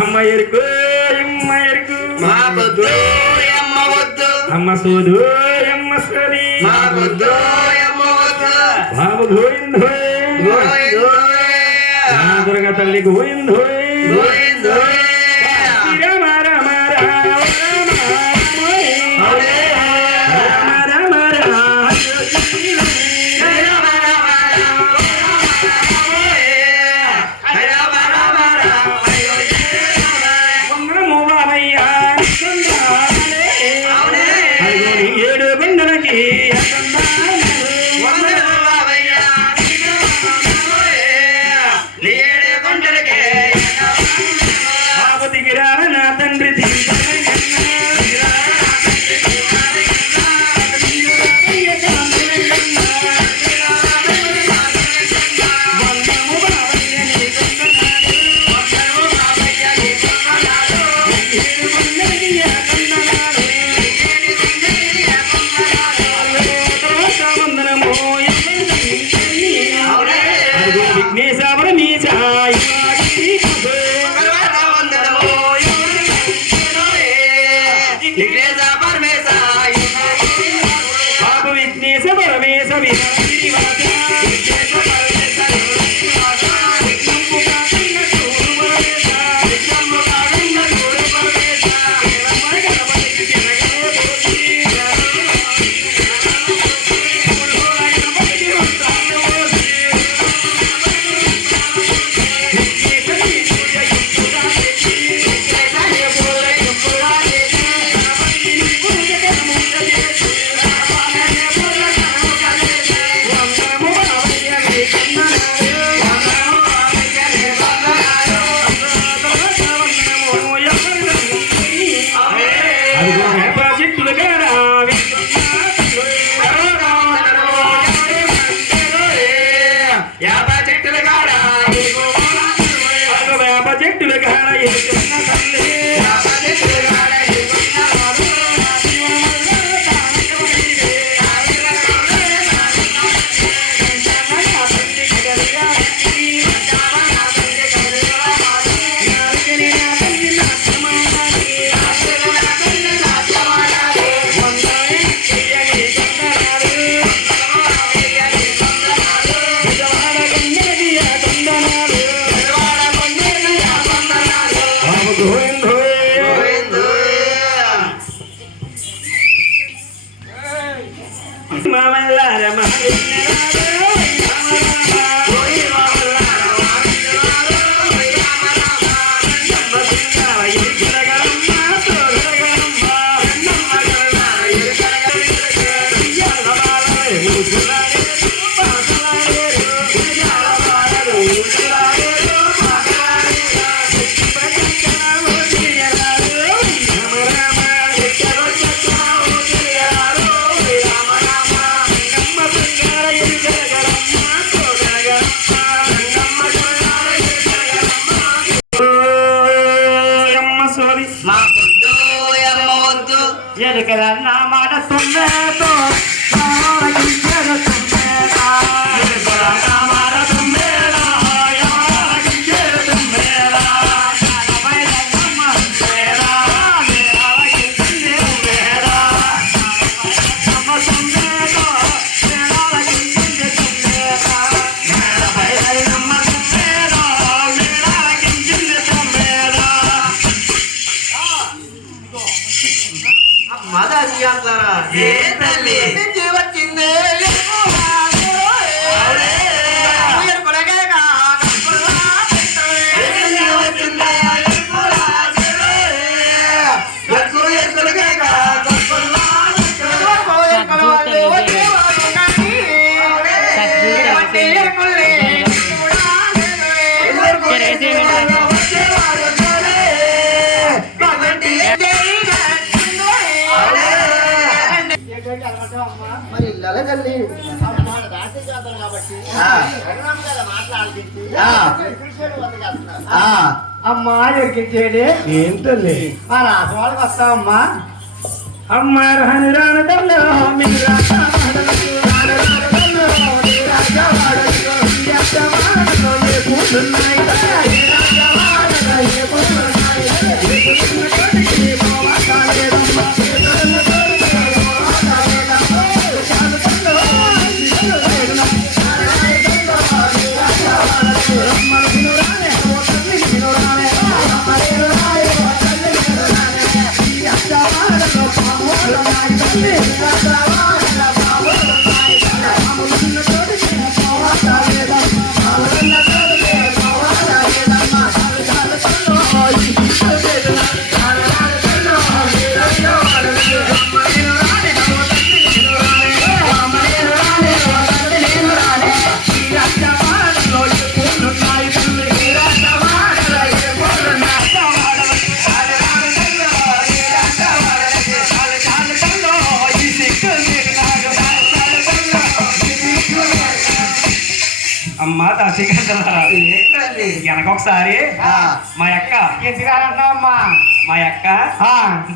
అమ్మ ఎరుకు అమ్మ ఎరుకు మా బొద్దు అమ్మ వద్దు అమ్మ సోదు అమ్మ సోది మా బొద్దు అమ్మ వద్దు బాబు గోవిందో దుర్గా తల్లి గోవిందో గోవిందో రామ రామ రామ నా మాట తుమ్మేతో అమ్మా ఎక్కించేది ఏంటండి మా రాసు వాళ్ళకి వస్తావమ్మా అమ్మ రాని రానదల్లో రాజవాడలో ఏ పూలున్నాయి దాసికంతలా ఏంటండి వెనక ఒకసారి ఆ, మా అక్క ఎందుకంటున్నావమ్మా మా అక్క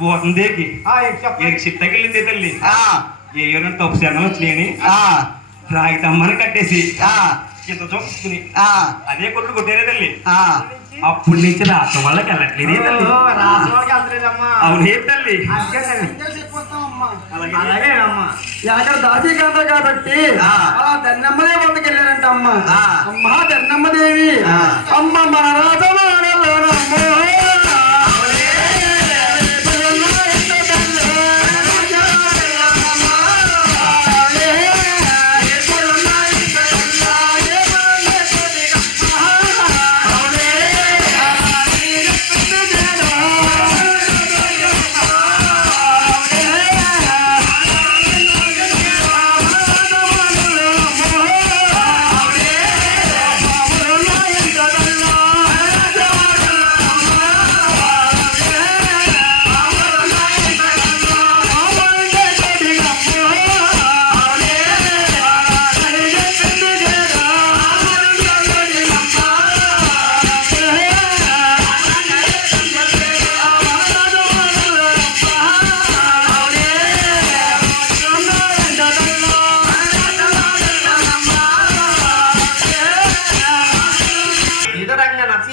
బోతందేకి చిత్తకి వెళ్ళింది తల్లి ఆ, ఏ తప్పు శరణలు వచ్చినాయని ఆ, రాగి తమ్మని కట్టేసి ఆ, చింత చూసుకుని ఆ, అదే కొట్టు కొట్టేదే తల్లి ఆ. అప్పటి నుంచి రాష్ట్రం వాళ్ళకి వెళ్ళట్లేదే తల్లి రాసుకోవాలి అంతలేదమ్మా అవునే తల్లి అలాగేనమ్మా అక్కడ దాసీకాంత కాబట్టి ఆ. అలా ధన్యమ్మదే వద్దకెళ్ళారంట అమ్మ ఆ. అమ్మ ధన్యమ్మదేవి ఆ. అమ్మ మన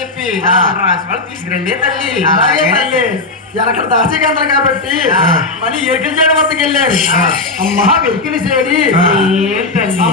చెప్పి ఆ. రాసుకోవాలి తీసుకురండి తల్లి అలాగే. తల్లి ఎనక్కడ దాసీకాంతలు కాబట్టి ఆ. మళ్ళీ ఎరికల చేయడం వద్దకు వెళ్ళారు ఆ. అమ్మా వెరికిలి చేడి ఆ. ఏంటండి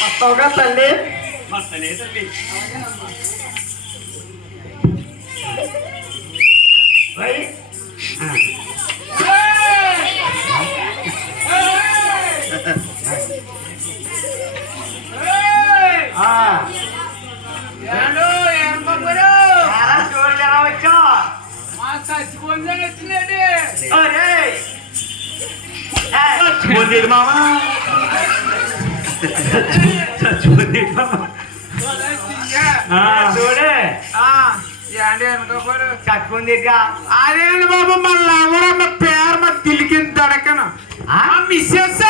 వస్తావుగా తల్లి వస్తలే తల్లి రై. ఆ. ఎలా చూడు, ఎలా వచ్చా? ఒరేయ్. ఏయ్. చచ్చిపోయింది మామ చచ్చిపోయింది మామ చూడే చచ్చుకుందిగా అదేంటి బాబు మళ్ళా కూడా మా పేరు మా తిలికింది తడకను మిస్సెస్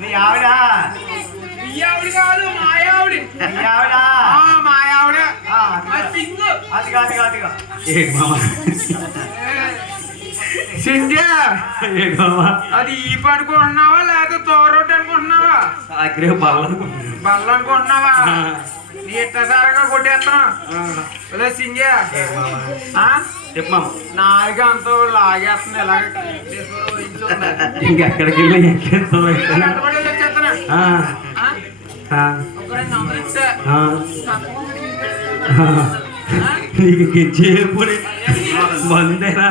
మీ ఆవిడ ఈ ఆవిడ కాదు మా ఆవిడ మీ ఆవిడ మా ఆవిడ ఆ, సింగు అది కాదు కాదుగా ఏంటి మామ సింధ్య ఏంటి మామ అది ఈ పడుకుంటున్నావా లేకపోతే తోరొట్టు అనుకుంటున్నావా ఆగ్రహ బాగాలనుకుంటున్నాను బల్ల అనుకుంటున్నావా నీ ఇట్టసారిగా కొట్టేస్తాను ఇలా సింధ్య చెప్పు మామ నాలుగు అంతా లాగేస్తుంది ఇలాగ ఇంకెక్కడికి వెళ్ళి ఎక్కేస్తావు వచ్చేస్తాను ఒక 2 వందలు ఇస్తే నీకు గిచ్చేపుడి మందేనా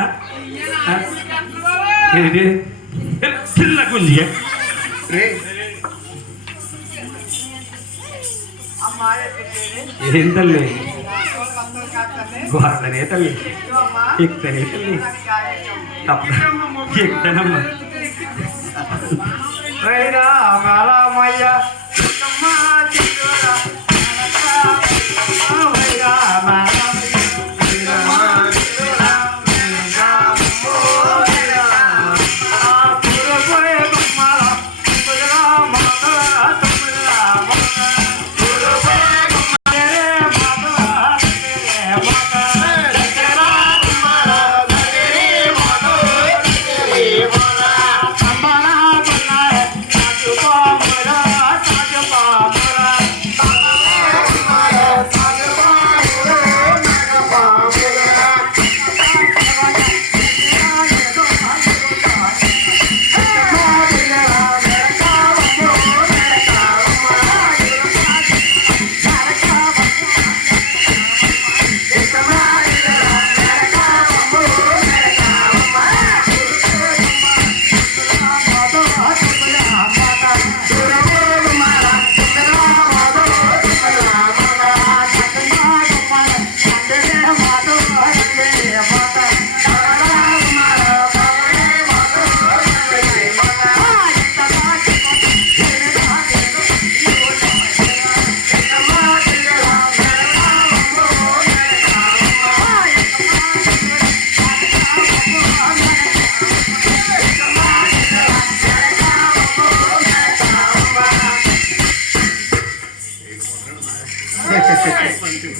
ఏంటి చిన్న గుంజి ఏం తల్లి గోడనే తల్లి ఎక్కుతనే తల్లి తప్ప ఎక్కుతానమ్మా రామయ్య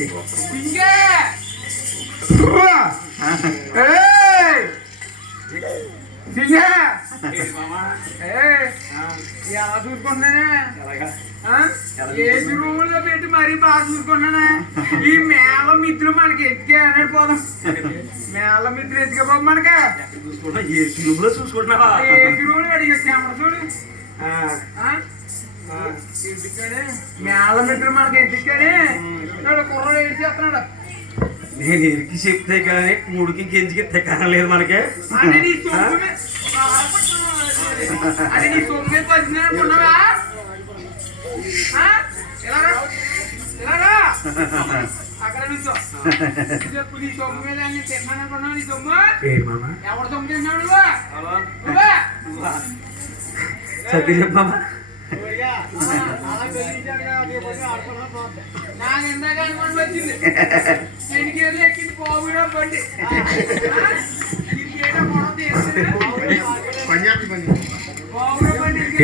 సింగే ఏయ్ సింగే ఎలా చూసుకుంటున్నానే ఏసీ రూమ్ లో పెట్టి మరీ బాగా చూసుకుంటున్నానే ఈ మేళ మిత్రులు మనకి ఎత్తికే అనేది పోదాం మేళ మిత్రులు ఎత్తుకపోదు మనకి ఏసీ రూమ్ లో చూసుకుంటున్నావా ఏసీ రూమ్ లో అడిగా కెమెరా చూడు ఎందుకని మేళ మిత్రులు మనకి ఎత్తికని కుర్రలు ఏం చేస్తున్నాడు నేను ఎరికి చెప్తే కానీ కూడికి గెంజికి తెక్కలేదు మనకి అంటే నీ సొమ్ము అంటే నీ సొమ్ము మీద వచ్చినాడుకున్నావా ఇలాగా ఇలాగా అక్కడ నుంచో చెప్పు నీ సొమ్ము మీద అన్ని తిన్నాననుకున్నావు నీ సొమ్ము ఎవరు సొమ్ము తిన్నావు నువ్వు సత్య చెప్పమ్మా నాకు ఇందాక అనుకోండి వచ్చింది ఎన్నికేళ్ళు ఎక్కింది పోగుడా బండి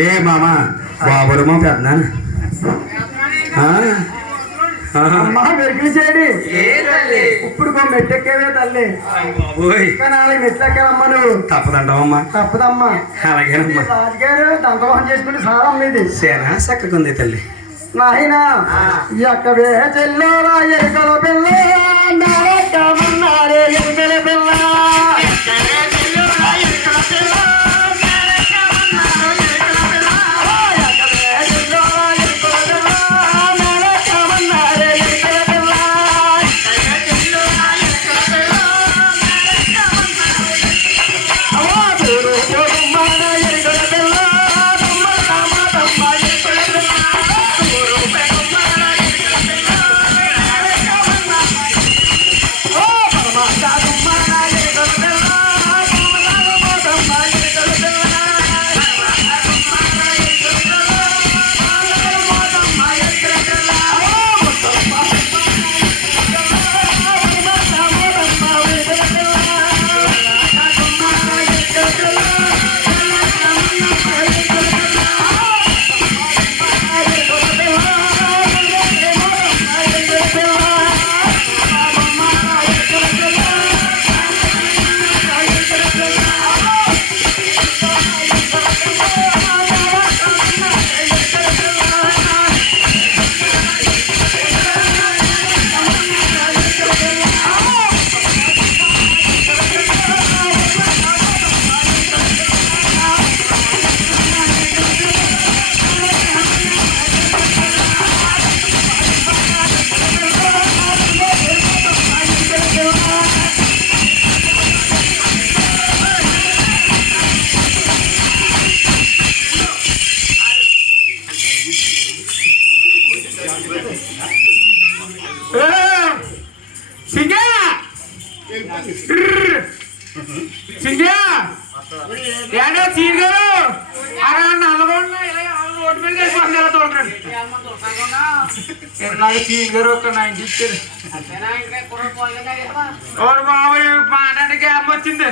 ఏ మామా బాబురమ్మా పెద్ద అమ్మా వెరికలు చేయడి ఏంటండి ఇప్పుడు మెట్టెక్కేవే తల్లి బాబోయ్ నాలుగు మెట్లెక్కాలమ్మా నువ్వు తప్పదంటావమ్మా తప్పదమ్మా అలాగేనమ్మా రాజుగారు దంతమోహం చేసుకుని సారా మీది సేనా చక్కకుంది తల్లి నాయనా ఎక్కవే చెల్లోరా ఎరుకల పిల్ల నారకమన్నారే ఎరుకల పిల్ల ఏంటో చీర్ గారు అలా నల్లగొండ రోడ్డు మీద వెళ్ళిపోతుంది ఎలా తోలుకురండి నాకు చీర్ గారు ఒక 90 ఇచ్చారు ఓరు బాబు మాట్లాడే గ్యాప్ వచ్చింది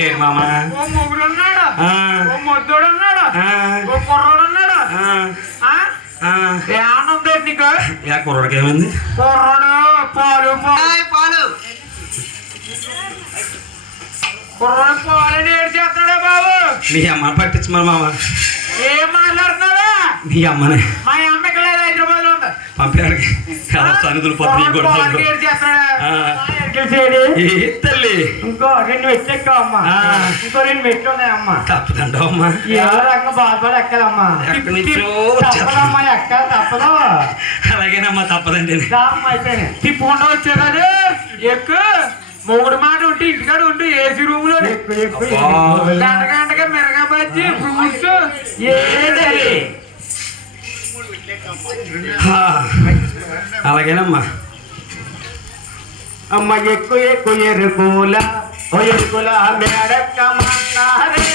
ఏ మామా ఓ మొగుడు ఉన్నాడు ఓ మొద్దుడు ఉన్నాడు ఓ కుర్రోడు ఉన్నాడు ఏమన్నా ఉంది నీకు యా కుర్రడికి ఏమైంది కుర్రోడు పాలు పాలు కుర్రోడు పాలని ఏడు చేస్తున్నాడే బాబు మీ అమ్మని పట్టించమని మామ ఏం మాట్లాడుతున్నావా మీ అమ్మని మా అమ్మకి లేదు హైదరాబాద్ లో ఉంది పంపించడానికి సన్నిధులు పత్రిక పాలకి ఏడు చేస్తాడా తల్లి ఇంకో 2 మెట్లు ఎక్కావమ్మా ఇంకో 2 మెట్లు ఉన్నాయమ్మా తప్పదంటావమ్మా ఏదో రకంగా బాధపడి ఎక్కాలమ్మా ఎక్కడి నుంచో తప్పదమ్మా ఎక్కాలి తప్పదు అలాగేనమ్మా తప్పదండి దామ్మా అయిపోయినాయి తిప్పుకుంటూ వచ్చారు ఎక్కు మొగుడు మాట ఉంటే ఇంటికాడ ఉంటూ ఏసీ రూమ్ లో గంట గంటగా మిరగా బజ్జి ఫ్రూట్స్ ఏది అలాగేనమ్మా అమ్మ ఎక్కువ ఎక్కువ ఎరుకుల ఓ ఎరుకుల మేడకమన్నారే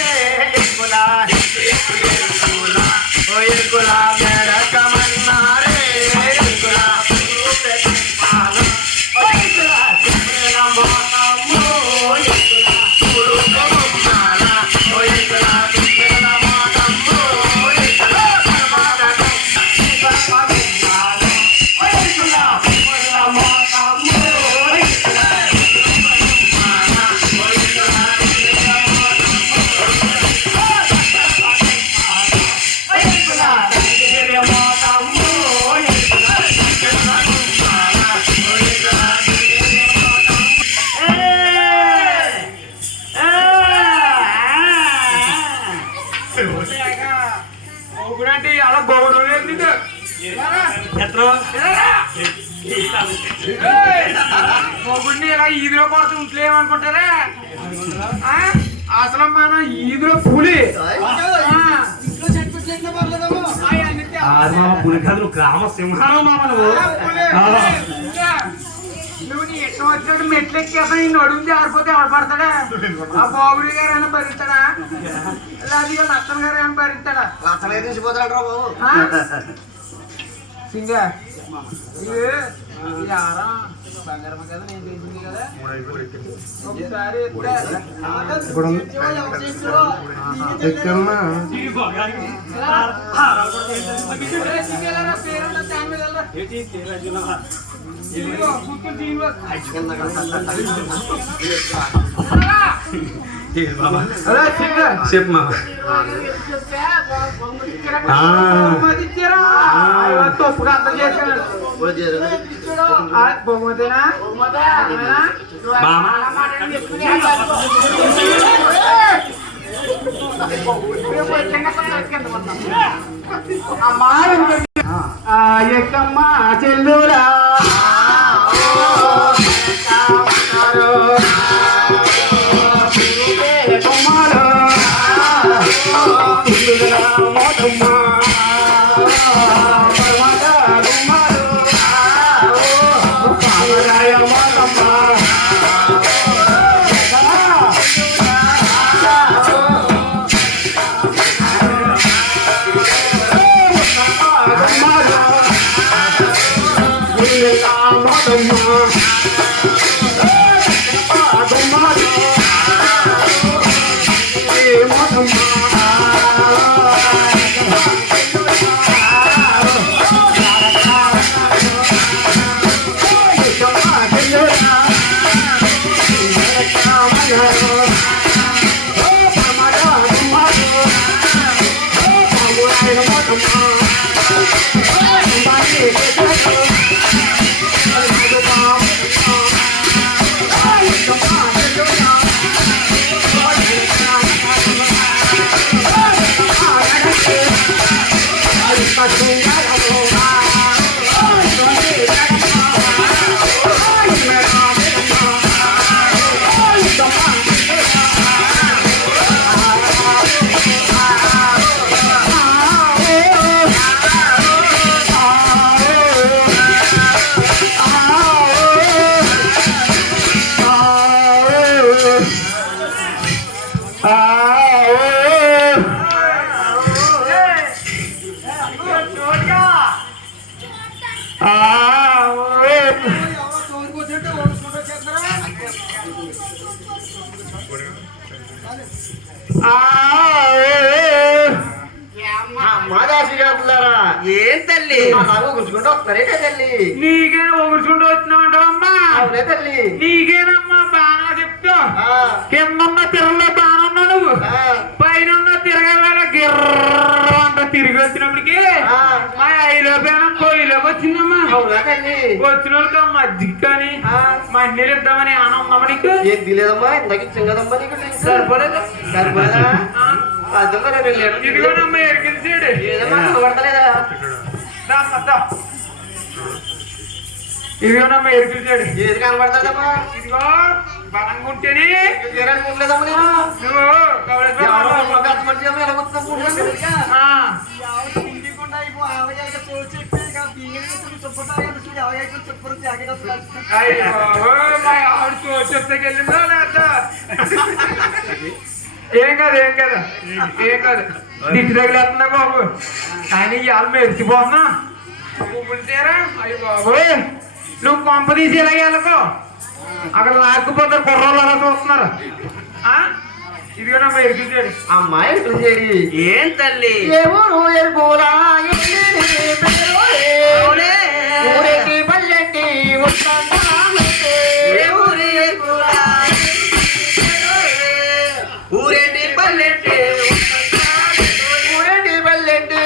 ఎక్కుల ఓ ఎరుకుల మేడకమన్నారే ఎక్కుల ఓ ఎరుకుల వీడియో కొడుతూ ఇంట్లో ఏమనుకుంటారా అసలు మన ఈదులో పులి పులి కాదు నువ్వు గ్రామ సింహాలు మామ నువ్వు నువ్వు నీ ఇష్టం వచ్చినట్టు మెట్లు ఎక్కేస్తా నిన్ను అడుగు జారిపోతే ఎవడు పడతాడా ఆ బాబుడి గారు ఏమైనా భరిస్తాడా లేదా లచ్చన్ గారు ఏమైనా భరిస్తాడా సింగా ఇది ఆరా బంగారం కదా నేను చేసింది కదా ఒకసారి చెప్పు మామ తప్పుగా అర్థం చేశాను బొమ్మతేనా ఎక్కమ్మా చెల్లురా ఏం తల్లి తల్లి నీకే ఒకరుచుంటూ వచ్చినావు అమ్మా అవునే తల్లి నీకేనమ్మా బాగా చెప్తా కిందన్న తిరగలో బాగా ఉన్నావు నువ్వు పైన తిరగల గిర్ర అంత తిరిగి వచ్చినప్పటికి మా ఐలోపేనం కోయిలోకి వచ్చిందమ్మా వచ్చిన వాళ్ళకి మజ్జిగ కానీ మండీలు ఇద్దామని ఆనందమ్మా నీకు ఏం తెలియదమ్మా ఇంతకి చిన్నదమ్మా నీకు సరిపోలేదు సరిపోలేదా ఇదిగోనమ్మా ఎరికించాడు ఇదిగోనమ్మా ఎరికించాడు ఏది కనబడతాడమ్మా ఇదిగో బలంగా ఉంటేనే ఉండలేదమ్మా చెప్తాకెళ్ళిందో లేదా ఏం కాదు ఏం కదా ఏం కాదు దిక్కు తగిలేస్తున్నా బాబు కానీ ఇవాళ మెరిసిపోతున్నా పువ్వుంటారా అయ్యి బాబు నువ్వు కొంప తీసి ఇలాగే వెళ్ళకో అక్కడ లాక్కుపోతే కుర్రోళ్ళు అలా చూస్తున్నారు ఇదిగో నా ఎరుగుతాడు అమ్మాయి ఎరుగుతాడు ఏం తల్లి పల్లెట్టి ఊరేటి పల్లెట్టి ఊరేటి పల్లెట్టి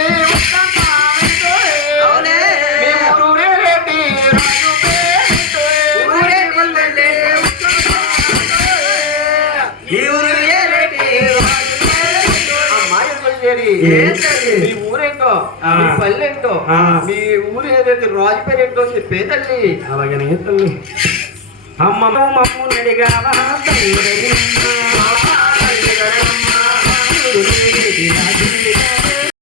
మీ ఊరేంటో మీ పల్లెంటో మీ ఊరు ఏదైతే రాజు పేరేంటో చెప్పే తల్లి అలాగే తల్లి అమ్మ మమ్ము నడిగావా తల్లి